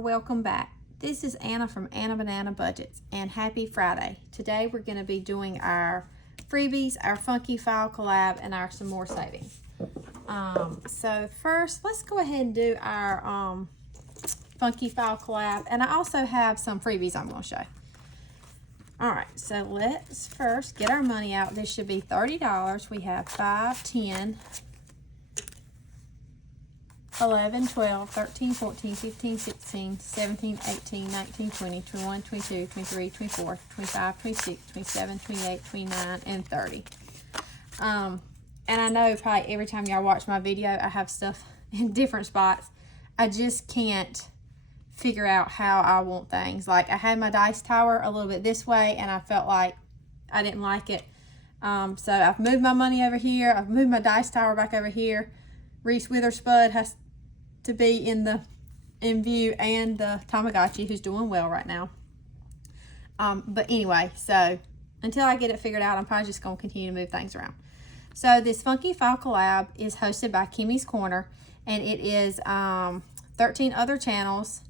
welcome back. This is Anna from Anna Banana Budgets, and happy Friday. Today we're going to be doing our freebies, our funky Fall Collab, and our some more savings. So first, let's go ahead and do our funky Fall Collab, and I also have some freebies I'm going to show. Alright, so let's first get our money out. This should be $30. We have 5, 10, 11, 12, 13, 14, 15, 16, 17, 18, 19, 20, 21, 22, 23, 24, 25, 26, 27, 28, 29, and 30. And I know probably every time y'all watch my video, I have stuff in different spots. I just can't figure out how I want things. Like, I had my dice tower a little bit this way, and I felt like I didn't like it. So I've moved my money over here. I've moved my dice tower back over here. Reese Witherspoon has to be in view, and the Tamagotchi, who's doing well right now. But anyway, so until I get it figured out, I'm probably just going to continue to move things around. So this Funky Fall Collab is hosted by Kimmy's Corner, and it is 13 other channels.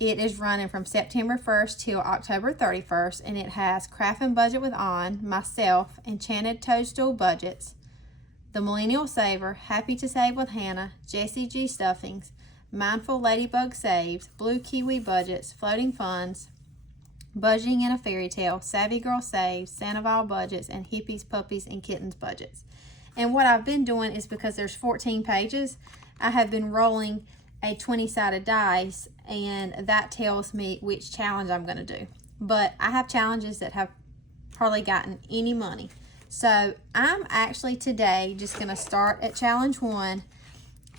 It is running from September 1st till October 31st, and it has Craft and Budget with On, myself, Enchanted Toadstool Budgets, The Millennial Saver, Happy to Save with Hannah, Jessie G Stuffings, Mindful Ladybug Saves, Blue Kiwi Budgets, Floating Funds, Budgeting in a Fairy Tale, Savvy Girl Saves, Sandoval Budgets, and Hippies, Puppies, and Kittens Budgets. And what I've been doing is, because there's 14 pages, I have been rolling a 20-sided dice, and that tells me which challenge I'm going to do. But I have challenges that have hardly gotten any money. So I'm actually today just going to start at challenge 1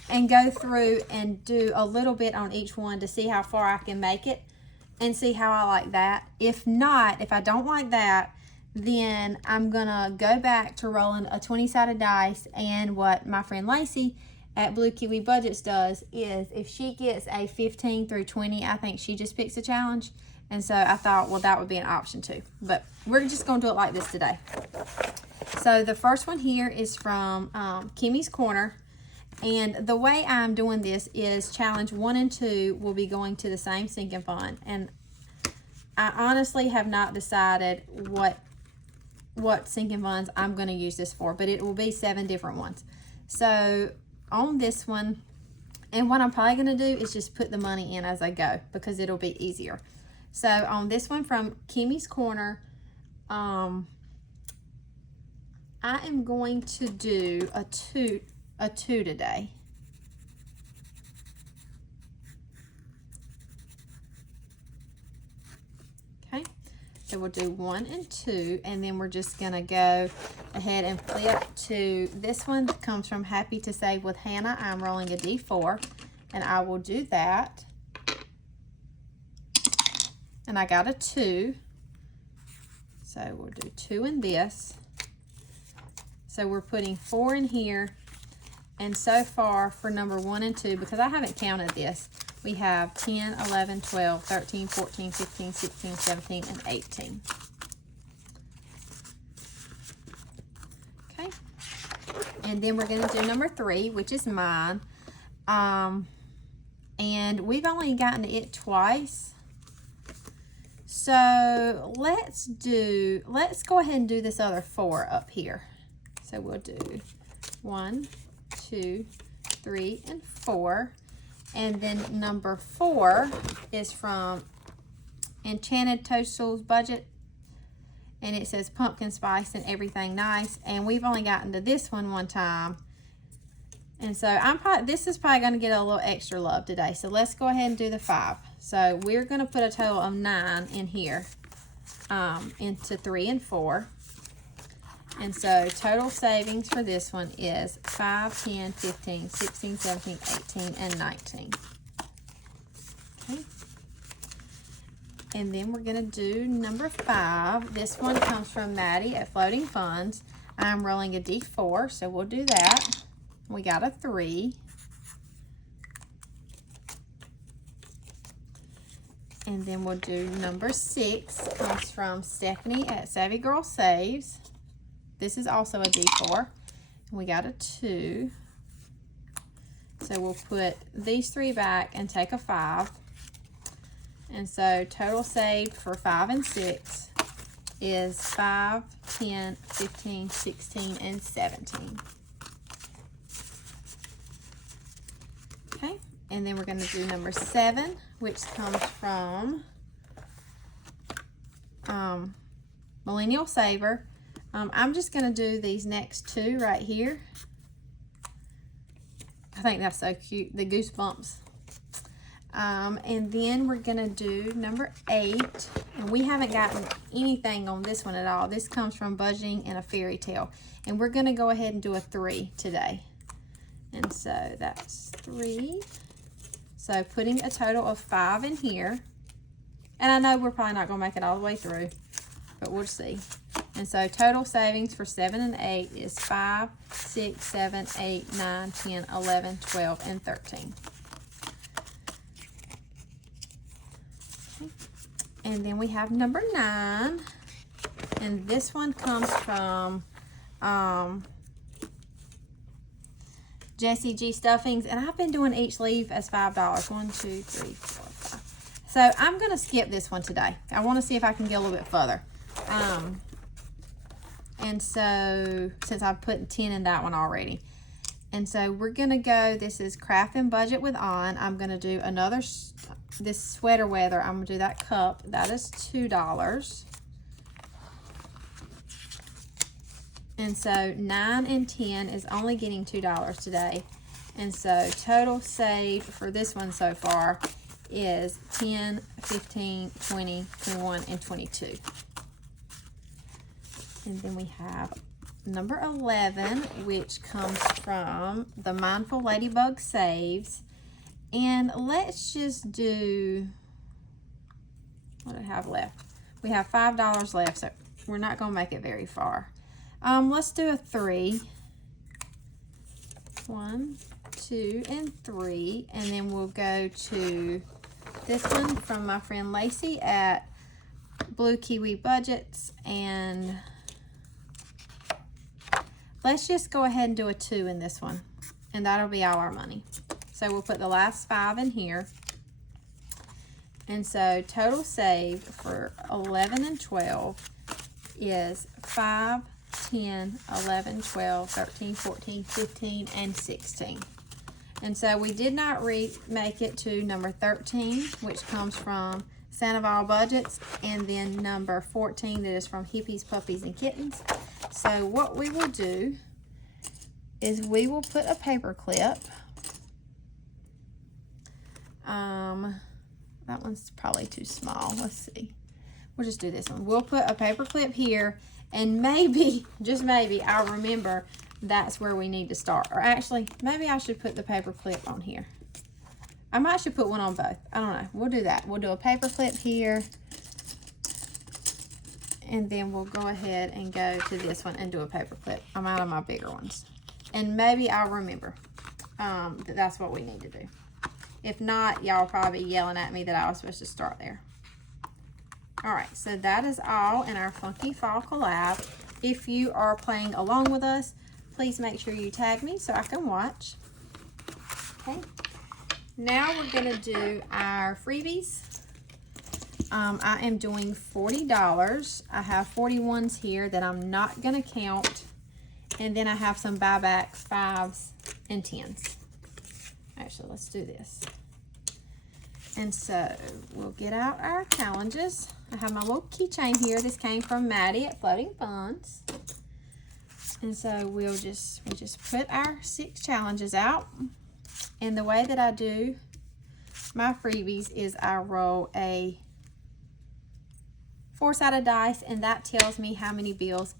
and go through and do a little bit on each one to see how far I can make it and see how I like that. If not, if I don't like that, then I'm going to go back to rolling a 20-sided dice. And what my friend Lacey at Blue Kiwi Budgets does is, if she gets a 15 through 20, I think she just picks a challenge. And so I thought, well, that would be an option too. But we're just going to do it like this today. So the first one here is from Kimmy's Corner. And the way I'm doing this is challenge 1 and 2 will be going to the same sinking fund. And I honestly have not decided what sinking funds I'm going to use this for, but it will be 7 different ones. So on this one, and what I'm probably going to do is just put the money in as I go, because it'll be easier. So on this one from Kimmy's Corner, I am going to do a two today. Okay, so we'll do 1 and 2, and then we're just going to go ahead and flip to this one that comes from Happy to Save with Hannah. I'm rolling a D4, and I will do that. And I got a 2, so we'll do 2 in this. So we're putting 4 in here, and so far for number 1 and 2, because I haven't counted this, we have 10, 11, 12, 13, 14, 15, 16, 17, and 18. Okay, and then we're going to do number 3, which is mine, and we've only gotten it twice. So let's go ahead and do this other 4 up here. So we'll do 1, 2, 3, and 4. And then number 4 is from Enchanted Toadstool's Budget. And it says pumpkin spice and everything nice. And we've only gotten to this one time. And so this is probably going to get a little extra love today. So let's go ahead and do the 5. So we're going to put a total of 9 in here, into 3 and 4. And so total savings for this one is 5, 10, 15, 16, 17, 18, and 19. Okay. And then we're going to do number 5. This one comes from Maddie at Floating Funds. I'm rolling a D4, so we'll do that. We got a 3. And then we'll do number 6. Comes from Stephanie at Savvy Girl Saves. This is also a D4. We got a 2. So we'll put these 3 back and take a 5. And so total saved for 5 and 6 is 5, 10, 15, 16, and 17. Okay, and then we're going to do number 7, which comes from Millennial Saver. I'm just going to do these next 2 right here. I think that's so cute, the goosebumps. And then we're going to do number 8. And we haven't gotten anything on this one at all. This comes from Budgeting and a Fairy Tale. And we're going to go ahead and do a 3 today. And so that's 3. So putting a total of 5 in here. And I know we're probably not going to make it all the way through, but we'll see. And so total savings for 7 and 8 is 5, 6, 7, 8, 9, 10, 11, 12, and 13. Okay. And then we have number 9. And this one comes from Jessie G Stuffings. And I've been doing each leaf as $5. 1, 2, 3, 4, 5. So I'm going to skip this one today. I want to see if I can get a little bit further. And so, since I've put 10 in that one already. And so, we're going to go, this is Craft and Budget with On. I'm going to do another, this Sweater Weather. I'm going to do that cup. That is $2. And so, 9 and 10 is only getting $2 today. And so, total save for this one so far is 10, 15, 20, 21, and 22. And then we have number 11, which comes from the Mindful Ladybug Saves. And let's just do, what do I have left? We have $5 left, so we're not going to make it very far. Let's do a 3. 1, 2, and 3. And then we'll go to this one from my friend Lacey at Blue Kiwi Budgets. And let's just go ahead and do a 2 in this one. And that'll be all our money. So we'll put the last 5 in here. And so total save for 11 and 12 is 5, 10, 11, 12, 13, 14, 15, and 16. And so we did not make it to number 13, which comes from Sandoval Budgets, and then number 14 that is from Hippies, Puppies, and Kittens. So what we will do is we will put a paper clip. That one's probably too small. Let's see. We'll just do this one. We'll put a paper clip here, and maybe, just maybe, I'll remember that's where we need to start. Or actually, maybe I should put the paper clip on here. I might should put one on both. I don't know. We'll do that. We'll do a paper clip here. And then we'll go ahead and go to this one and do a paper clip. I'm out of my bigger ones. And maybe I'll remember that that's what we need to do. If not, y'all probably be yelling at me that I was supposed to start there. Alright, so that is all in our Funky Fall Collab. If you are playing along with us, please make sure you tag me so I can watch. Okay. Now we're going to do our freebies. I am doing $40. I have 41s here that I'm not going to count. And then I have some buyback 5s and 10s. Actually, let's do this. And so we'll get out our challenges. I have my little keychain here. This came from Maddie at Floating Funds. And so we just put our 6 challenges out. And the way that I do my freebies is I roll a 4-sided dice, and that tells me how many bills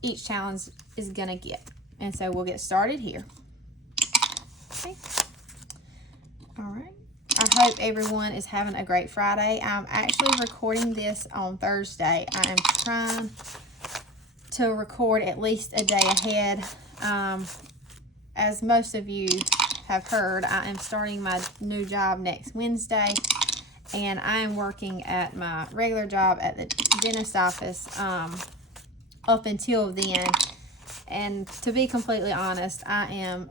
each challenge is gonna get. And so we'll get started here. Okay. All right. I hope everyone is having a great Friday. I'm actually recording this on Thursday. I am trying to record at least a day ahead. As most of you have heard, I am starting my new job next Wednesday, and I am working at my regular job at the dentist office up until then. And to be completely honest, I am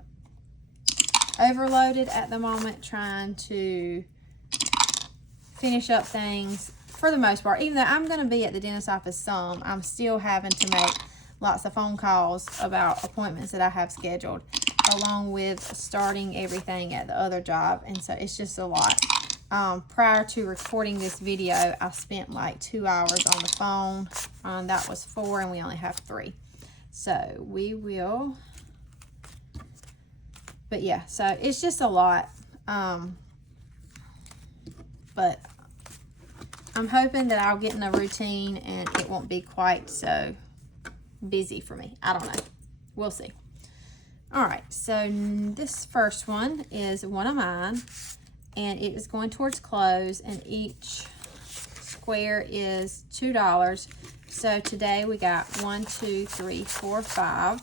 overloaded at the moment trying to finish up things for the most part. Even though I'm going to be at the dentist office some, I'm still having to make lots of phone calls about appointments that I have scheduled, along with starting everything at the other job. And so it's just a lot. Prior to recording this video, I spent like 2 hours on the phone. That was 4, and we only have 3. So we will, but yeah, so it's just a lot. But I'm hoping that I'll get in a routine and it won't be quite so busy for me. I don't know. We'll see. All right, so this first one is one of mine, and it is going towards clothes, and each square is $2. So today we got 1, 2, 3, 4, 5.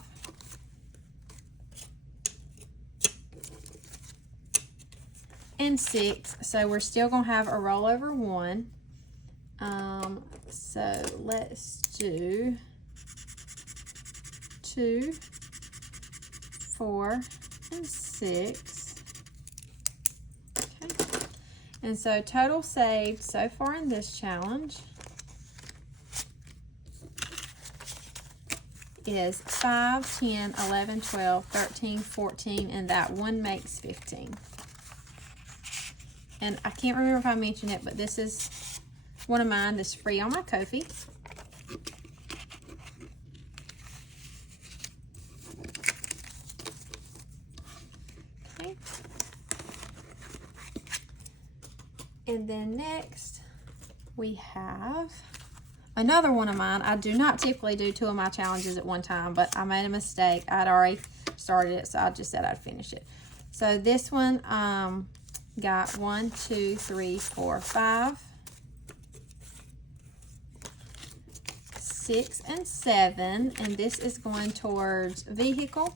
And 6. So we're still gonna have a rollover 1. So let's do 2, 4, and 6. Okay. And so total saved so far in this challenge is 5, 10, 11, 12, 13, 14, and that one makes 15. And I can't remember if I mentioned it, but this is one of mine that's free on my Ko-fi. Okay. And then next we have another one of mine. I do not typically do 2 of my challenges at one time, but I made a mistake. I'd already started it, so I just said I'd finish it. So this one got 1, 2, 3, 4, 5, 6, and 7, and this is going towards vehicle.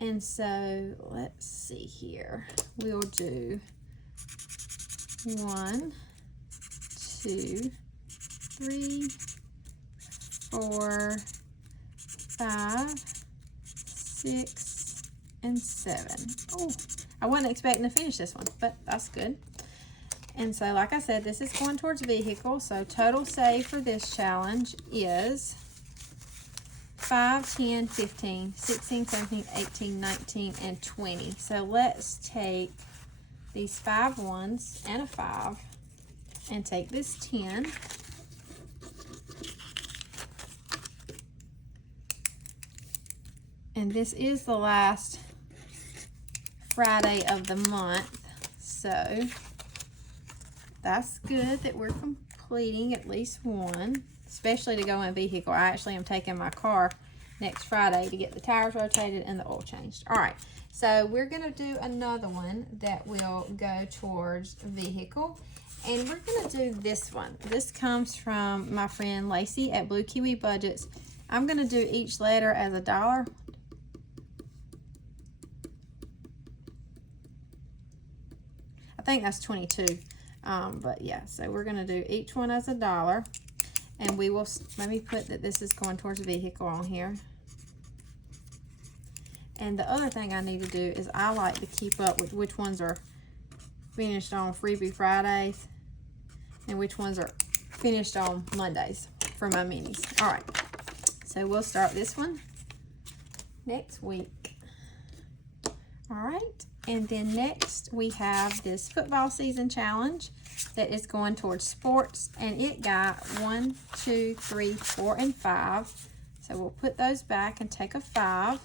And so let's see here. We'll do 1, 2, 3, 4, 5, 6, and 7. Oh, I wasn't expecting to finish this one, but that's good. And so, like I said, this is going towards vehicle. So total save for this challenge is 5, 10, 15, 16, 17, 18, 19, and 20. So let's take these 5 ones and a 5 and take this 10. And this is the last Friday of the month, so that's good that we're completing at least one, especially to go in vehicle. I actually am taking my car next Friday to get the tires rotated and the oil changed. All right, so we're going to do another one that will go towards vehicle, and we're going to do this one. This comes from my friend Lacey at Blue Kiwi Budgets. I'm going to do each letter as $1. I think that's 22, but yeah, so we're going to do each one as $1, and we will, let me put that this is going towards a vehicle on here. And the other thing I need to do is I like to keep up with which ones are finished on Freebie Fridays and which ones are finished on Mondays for my minis. All right, so we'll start this one next week. All right. And then next we have this football season challenge that is going towards sports, and it got 1, 2, 3, 4, and 5. So we'll put those back and take a 5.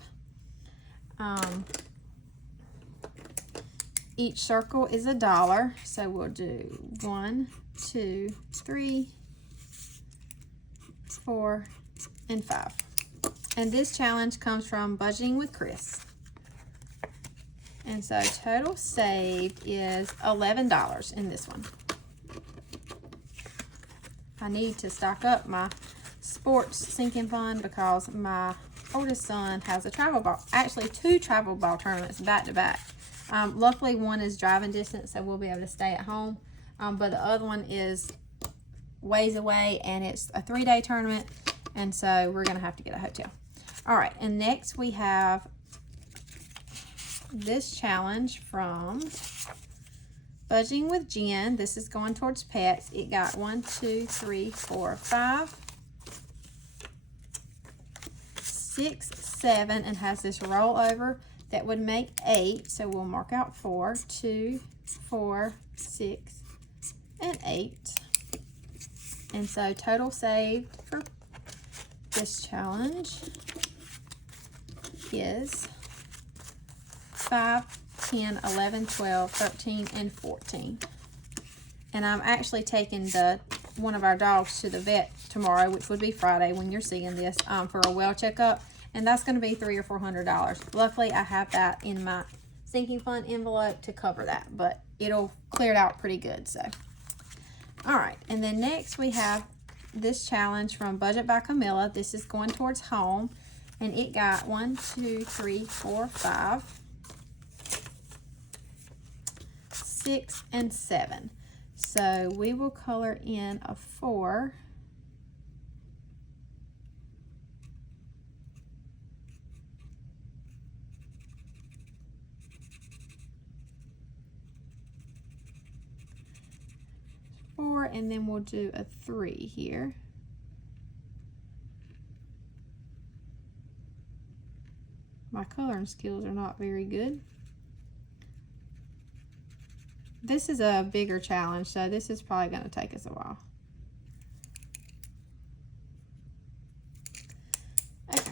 Each circle is $1, so we'll do 1, 2, 3, 4, and 5. And this challenge comes from Budgeting with Chris. And so total saved is $11 in this one. I need to stock up my sports sinking fund because my oldest son has a travel ball, actually 2 travel ball tournaments back to back. Luckily one is driving distance, so we'll be able to stay at home. But the other one is ways away, and it's a 3-day tournament, and so we're gonna have to get a hotel. All right, and next we have this challenge from Budgeting with Jen, this is going towards pets. It got 1, 2, 3, 4, 5, 6, 7, and has this rollover that would make 8. So we'll mark out 4, 2, 4, 6, and 8. And so total saved for this challenge is 5, 10, 11, 12, 13, and 14. And I'm actually taking one of our dogs to the vet tomorrow, which would be Friday when you're seeing this, for a well checkup. And that's going to be $300 or $400. Luckily, I have that in my sinking fund envelope to cover that, but it'll clear it out pretty good. So, all right. And then next we have this challenge from Budget by Camilla. This is going towards home, and it got 1, 2, 3, 4, 5, 6, and 7. So we will color in a 4. And then we'll do a 3 here. My coloring skills are not very good. This is a bigger challenge, so this is probably going to take us a while. Okay,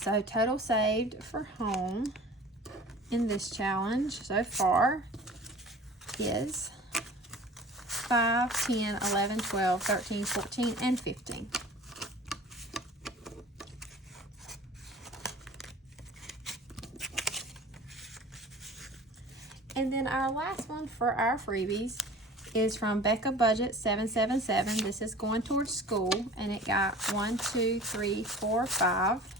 so total saved for home in this challenge so far is 5, 10, 11, 12, 13, 14, and 15. And then our last one for our freebies is from Becca Budget 777. This is going towards school, and it got 1, 2, 3, 4, 5,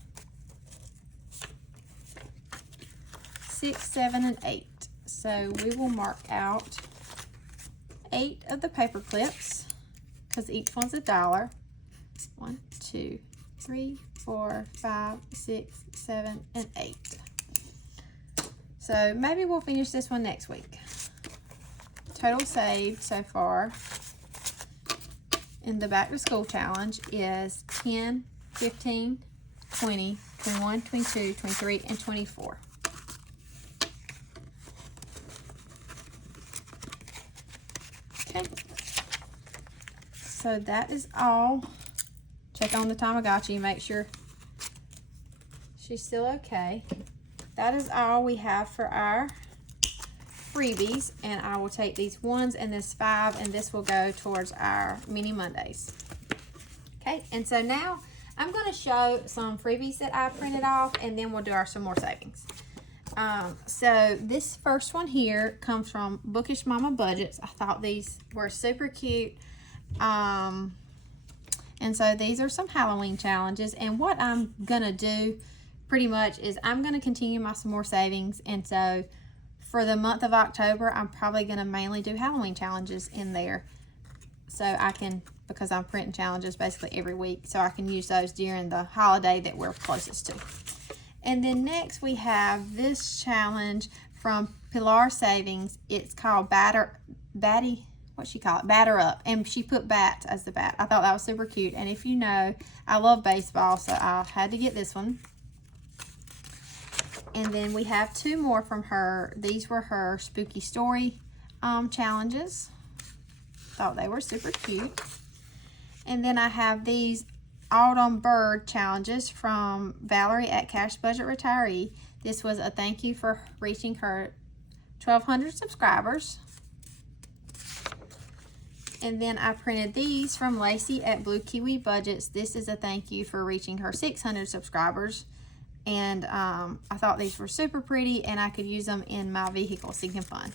6, 7, and 8. So we will mark out 8 of the paper clips because each one's $1. 1, 2, 3, 4, 5, 6, 7, and 8. So maybe we'll finish this one next week. Total saved so far in the back to school challenge is 10, 15, 20, 21, 22, 23, and 24. Okay. So that is all. Check on the Tamagotchi, make sure she's still okay. That is all we have for our freebies, and I will take these 1s and this 5, and this will go towards our mini Mondays. Okay, and so now I'm going to show some freebies that I printed off, and then we'll do some more savings. So this first one here comes from Bookish Mama Budgets. I thought these were super cute. And so these are some Halloween challenges, and what I'm going to do pretty much is I'm going to continue my some more savings, and so for the month of October I'm probably going to mainly do Halloween challenges in there, so I can, because I'm printing challenges basically every week, so I can use those during the holiday that we're closest to. And then next we have this challenge from Pilar Savings. It's called Batter Up, and she put bat as the bat. I thought that was super cute, and if you know, I love baseball, so I had to get this one. And then we have 2 more from her. These were her spooky story challenges. Thought they were super cute. And then I have these autumn bird challenges from Valerie at Cash Budget Retiree. This was a thank you for reaching her 1,200 subscribers. And then I printed these from Lacey at Blue Kiwi Budgets. This is a thank you for reaching her 600 subscribers. And I thought these were super pretty, and I could use them in my vehicle sinking fund.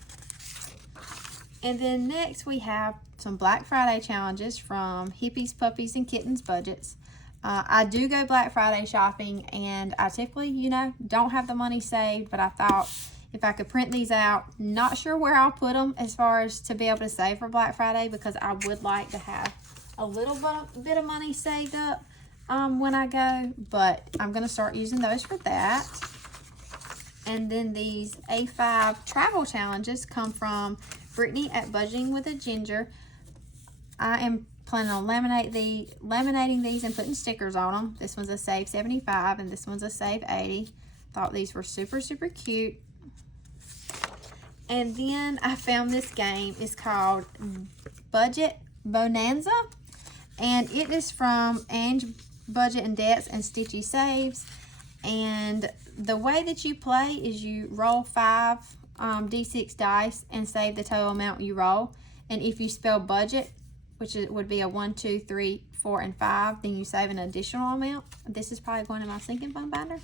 And then next we have some Black Friday challenges from Hippies, Puppies, and Kittens Budgets. I do go Black Friday shopping, and I typically, don't have the money saved, but I thought if I could print these out, not sure where I'll put them as far as to be able to save for Black Friday, because I would like to have a little bit of money saved up when I go, but I'm going to start using those for that. And then these A5 travel challenges come from Brittany at Budgeting with a Ginger. I am planning on laminating these and putting stickers on them. This one's a save 75 and this one's a save 80. Thought these were super, super cute. And then I found this game. It's called Budget Bonanza. And it is from Ange Budget and Debts and Stitchy Saves. And the way that you play is you roll 5 D6 dice and save the total amount you roll. And if you spell budget, which would be a 1, 2, 3, 4, and 5, then you save an additional amount. This is probably going in my sinking fund binder.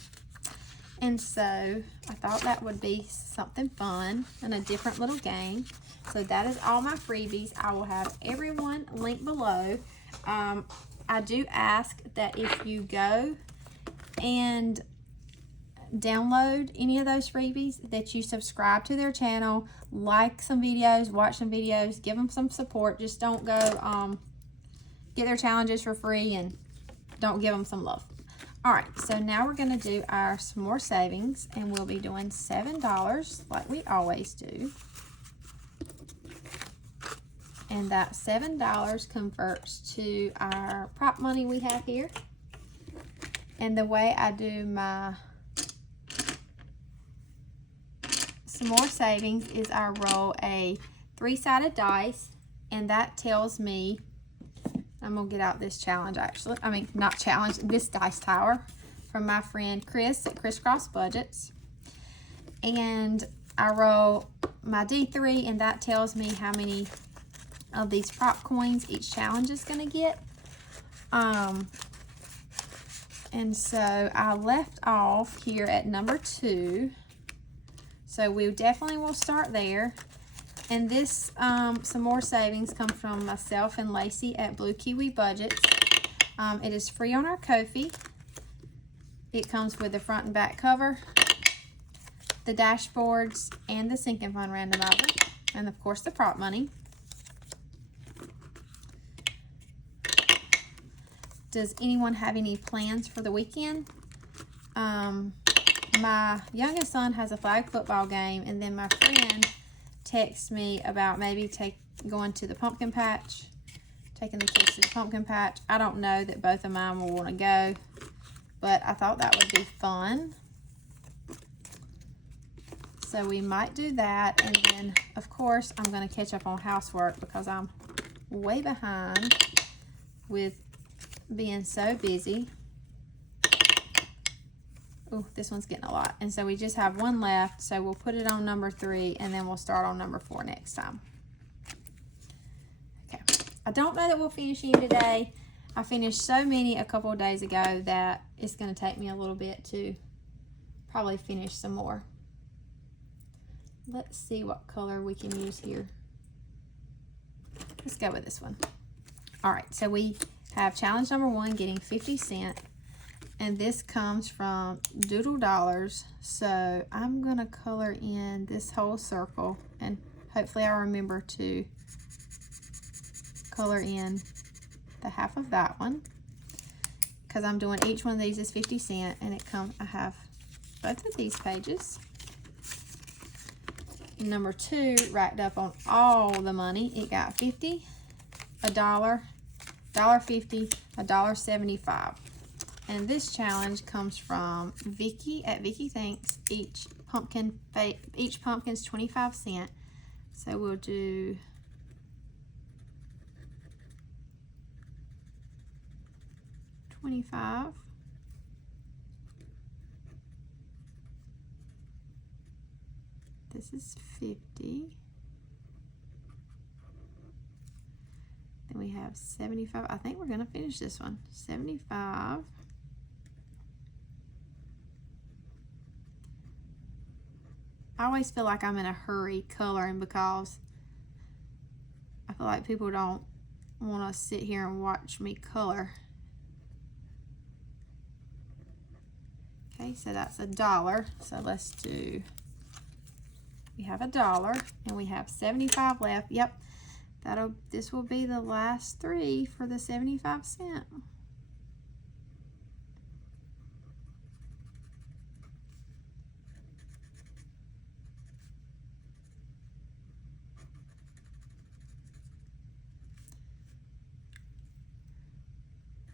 And so I thought that would be something fun and a different little game. So that is all my freebies. I will have everyone linked below. I do ask that if you go and download any of those freebies, that you subscribe to their channel, like some videos, watch some videos, give them some support. Just don't go get their challenges for free and don't give them some love. All right, so now we're going to do our some more savings, and we'll be doing $7 like we always do. And that $7 converts to our prop money we have here. And the way I do my some more savings is I roll a 3-sided dice, and that tells me, I'm gonna get out this challenge actually. I mean, not challenge, this dice tower from my friend Chris at Crisscross Budgets. And I roll my D3, and that tells me how many of these prop coins each challenge is gonna get. And so I left off here at number 2. So we definitely will start there. And this, some more savings come from myself and Lacey at Blue Kiwi Budgets. It is free on our Ko-fi. It comes with the front and back cover, the dashboards, and the sinking fund randomizer, and of course the prop money. Does anyone have any plans for the weekend? My youngest son has a flag football game, and then my friend texted me about maybe going to the pumpkin patch, taking the kids to the pumpkin patch. I don't know that both of mine will want to go, but I thought that would be fun. So we might do that, and then of course I'm going to catch up on housework because I'm way behind with being so busy. Oh, this one's getting a lot. And so we just have one left. So we'll put it on number 3, and then we'll start on number 4 next time. Okay. I don't know that we'll finish any today. I finished so many a couple of days ago that it's going to take me a little bit to probably finish some more. Let's see what color we can use here. Let's go with this one. All right. So we have challenge number 1, getting 50 cents. And this comes from Doodle Dollars. So I'm going to color in this whole circle, and hopefully I'll remember to color in the half of that one, because I'm doing each one of these is 50 cents, and I have both of these pages. Number 2 racked up on all the money. It got 50, $1, $1.50, $1.75. And this challenge comes from Vicky at Vicky Thanks. Each pumpkin's 25 cents. So we'll do $25. This is 50. Then we have 75. I think we're gonna finish this one. 75. I always feel like I'm in a hurry coloring because I feel like people don't want to sit here and watch me color. Okay, so that's $1. So let's do, we have $1 and we have 75 left. Yep, this will be the last 3 for the 75 cents.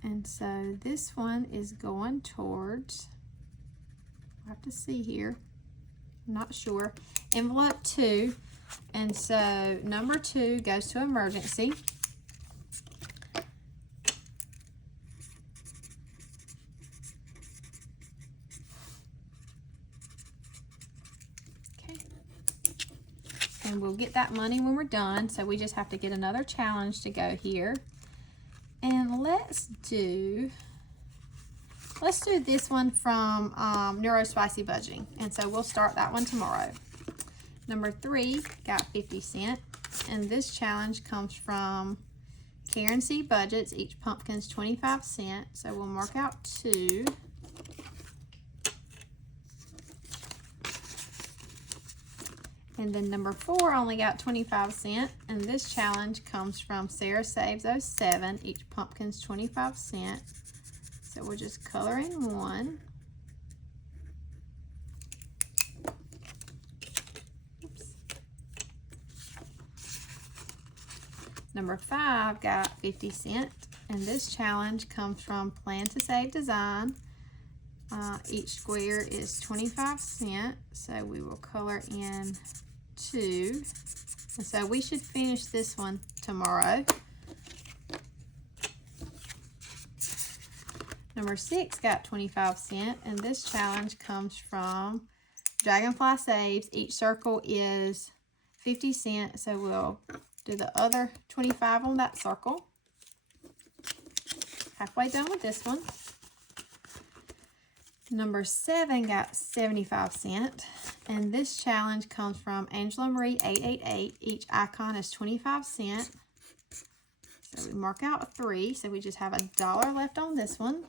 And so this one is going towards, I have to see here, I'm not sure, envelope 2. And so number 2 goes to emergency. Okay. And we'll get that money when we're done. So we just have to get another challenge to go here. And let's do this one from Neurospicy Budgeting. And so we'll start that one tomorrow. Number 3 got 50 cents. And this challenge comes from Karen C Budgets. Each pumpkin's 25 cents. So we'll mark out 2. And then number 4 only got 25 cents. And this challenge comes from Sarah Saves 07. Each pumpkin's 25 cents. So we'll just color in 1. Oops. Number 5 got 50 cents. And this challenge comes from Plan to Save Design. Each square is 25 cents. So we will color in 2. And so we should finish this one tomorrow. Number 6 got 25 cents, and this challenge comes from Dragonfly Saves. Each circle is 50 cents, so we'll do the other 25 on that circle. Halfway done with this one. Number 7 got 75 cents, and this challenge comes from Angela Marie 888. Each icon is 25 cents. So we mark out a 3, so we just have $1 left on this one.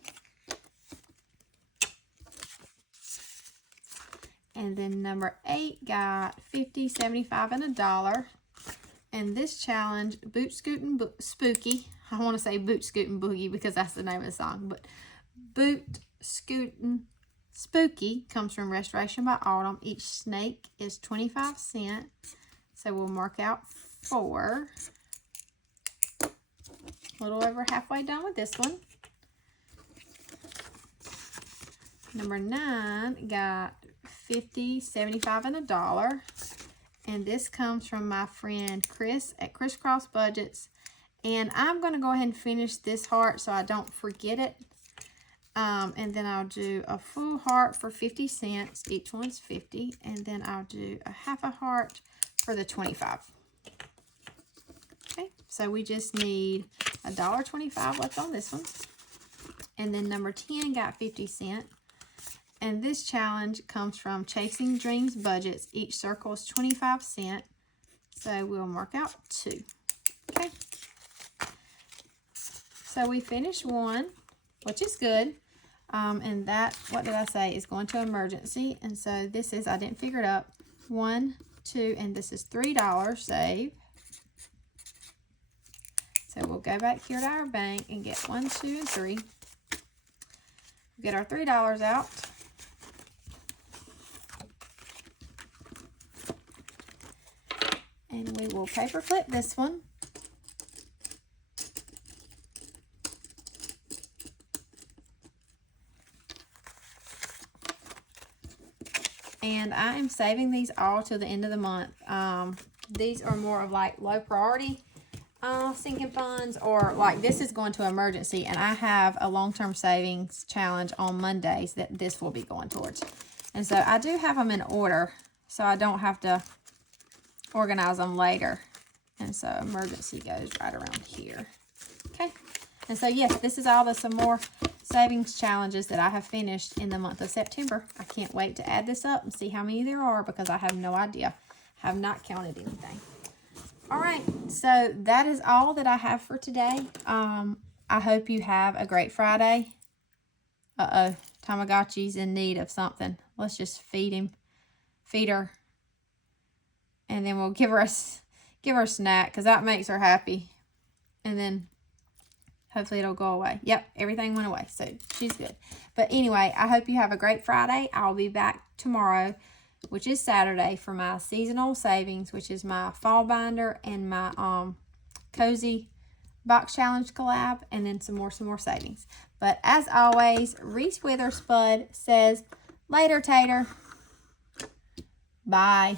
And then number 8 got 50, 75, and $1. And this challenge, Boot Scootin' Spooky, I want to say Boot Scootin' Boogie because that's the name of the song, but Boot Scootin' Spooky comes from Restoration by Autumn. Each snake is 25 cents. So we'll mark out 4. A little over halfway done with this one. Number 9 got 50, 75, and $1. And this comes from my friend Chris at Crisscross Budgets. And I'm going to go ahead and finish this heart so I don't forget it. And then I'll do a full heart for 50 cents. Each one's 50. And then I'll do a half a heart for the 25. Okay, so we just need $1.25 left on this one. And then number 10 got 50 cents. And this challenge comes from Chasing Dreams Budgets. Each circle is 25 cents. So we'll mark out 2. Okay. So we finished one, which is good. And that, what did I say, is going to emergency. And so this is, I didn't figure it up, 1, 2, and this is $3 save. So we'll go back here to our bank and get 1, 2, and 3. Get our $3 out. And we will paper clip this one. And I am saving these all till the end of the month. These are more of like low priority sinking funds, or like this is going to emergency, and I have a long-term savings challenge on Mondays that this will be going towards. And so I do have them in order, so I don't have to organize them later. And so emergency goes right around here. Okay. And so yes, this is all the some more savings challenges that I have finished in the month of September. I can't wait to add this up and see how many there are because I have no idea. I have not counted anything. All right, so that is all that I have for today. I hope you have a great Friday. Uh-oh, Tamagotchi's in need of something. Let's just feed her. And then we'll give her a snack because that makes her happy. And then hopefully it'll go away. Yep, everything went away, so she's good. But anyway, I hope you have a great Friday. I'll be back tomorrow, which is Saturday, for my seasonal savings, which is my fall binder and my cozy box challenge collab, and then some more savings. But as always, Reese Witherspud says, later, Tater. Bye.